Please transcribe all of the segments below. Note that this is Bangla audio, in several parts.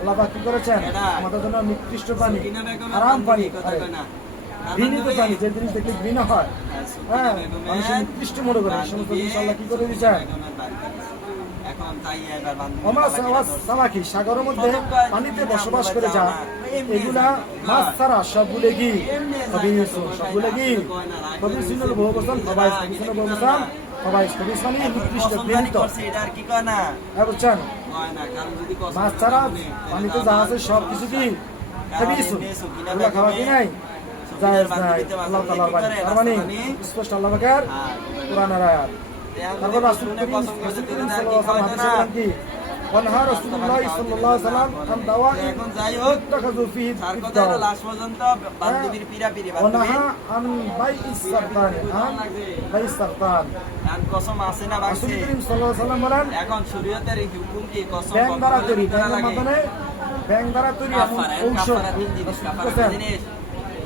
আল্লাহ পাক কি করেছেন আমাদের জন্য নিকৃষ্ট প্রাণী, হারাম প্রাণী, ঘৃণিত প্রাণী, যে জিনিস দেখলে ঘৃণা হয়, হ্যাঁ, মানুষের নিকৃষ্ট মনে করে এই সমস্ত জিনিস আল্লাহ কি করে দিয়েছেন। সাগরের মধ্যে পানিতে বসবাস করে যা এগুলা মাছ ছাড়া সবগুলো কি সবগুলো কি কবির বহু বছর সবাই বহু বছর মাছ ছাড়া পানিতে যা আছে সব কিছু কি খাওয়া কি নাই, আল্লাহ তাআলার বাণী, তার মানে স্পষ্ট আল্লাহ পাকের কোরআনের আয়াত। তারপর রাসূল করিম সাল্লাল্লাহু আলাইহি ওয়াসাল্লাম কি ওয়ানহা রাসূলুল্লাহ সাল্লাল্লাহু আলাইহি ওয়াসাল্লাম আন দাওয়াই এখন যাই হোক তাকাযু ফিহি সারকতের লাশ পর্যন্ত বান্দিবির পিরাপিরি ওয়ানহা আন বাইইস সারতান আন বাইইস সারতান আন কসম আছে না বাকি রাসূল করিম সাল্লাল্লাহু আলাইহি ওয়াসাল্লাম বলেন এখন শরীয়তের হুকুম কি কসম ব্যাংদারা তৈরি মানে ব্যাংদারা তৈরি এমন ঔষধ জিনিস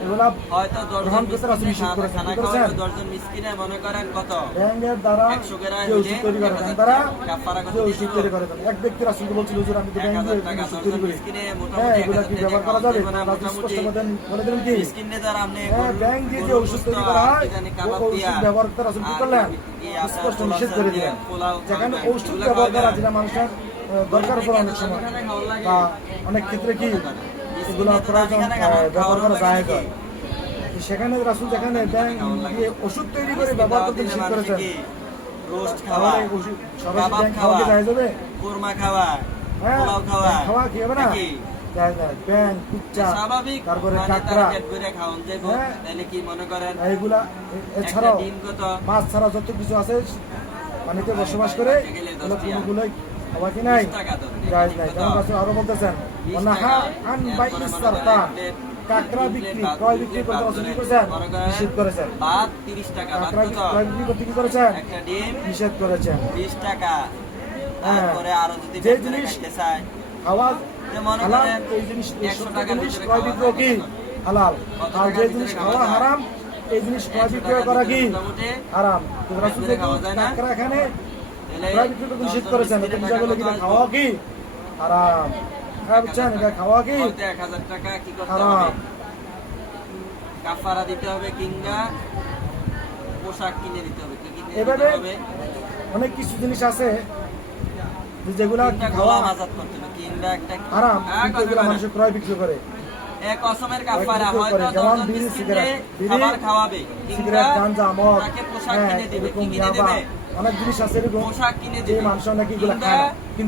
এগুলা হয়তো 10 জন খানা খাওয়া 10 জন মিসকিনে মনে করেন কত ব্যাংকের দ্বারা 100 গ্রাম হইলে তারা কাফারা কত তৈরি করে দেন। এক ব্যক্তি রাসূলকে বলছিল হুজুর আমি তো ব্যাংকে তৈরি করি, হ্যাঁ এগুলা কি ব্যবহার করা যাবে? স্পষ্ট বলে দিলেন কি মিসকিনে দ্বারা আপনি ব্যাংকে যে ওষুধ তৈরি করা হয় ওষুধ ব্যবহার করতে রাসূল কি করলেন? স্পষ্ট নিষেধ করে দিলেন। যেখানে ওষুধ ব্যবহার করা যেটা মানুষের দরকার পড়ে অনেক সময় বা অনেক ক্ষেত্রে কি এগুলো প্রয়োজন ব্যবহার করা যায়, সেখানে রাসূল যেখানে ব্যাংক দিয়ে ওষুধ তৈরি করে ব্যবহার করতে নিষেধ করেছেন। খাওয়া কি হবে না, তারপরে কাঁকড়া, এইগুলা এছাড়াও মাছ ছাড়া যত কিছু আছে পানিতে বসবাস করে কোনগুলোই খাওয়া কি নাই, জায়েজ নাই। যেমন রাসূল আরো বলতেছেন ওয়ানাহা আন বাইইস সারতান, কাঁকড়া বিক্রি ক্রয় বিক্রি করতে রাসূল কি করেছেন? নিষেধ করেছেন। ভাত 30 টাকা, কাঁকড়া ক্রয় বিক্রি করতে কি করেছেন? একটা ডিম নিষেধ করেছেন 20 টাকা। তারপরে আরো যদি যে জিনিস চায় খাওয়া হালাল এই জিনিস 100 টাকা ক্রয় বিক্রয় কি হালাল, আর যে জিনিস খাওয়া হারাম এই জিনিস ক্রয় বিক্রয় করা কি হারাম। তো রাসূল কাঁকড়া এখানে ক্রয় বিক্রয় করতে নিষেধ করেছেন, এটা বুঝা গেল কি খাওয়া কি হারাম। বুঝছেন এটা খাওয়া কি 1000 টাকা কি করতে হবে? কাফারা দিতে হবে কিংবা পোশাক কিনে দিতে হবে। এভাবে অনেক কিছু জিনিস আছে যেগুলা খাওয়া আযাদ করতে হবে কিংবা একটা হারাম, কিন্তু এগুলা মানুষ ক্রয় বিক্রয় করে। এক কসমের কাফারা হয়তো যেমন বিড়ি সিগারেট খাবার খাওয়াবে সিগারেট গাঁজা মদ তাকে পোশাক কিনে দিবে, কি কিনে দেবে? অনেক জিনিস আছে এরকম পোশাক কিনে দিবে, মানুষ নাকি এগুলা খায় না।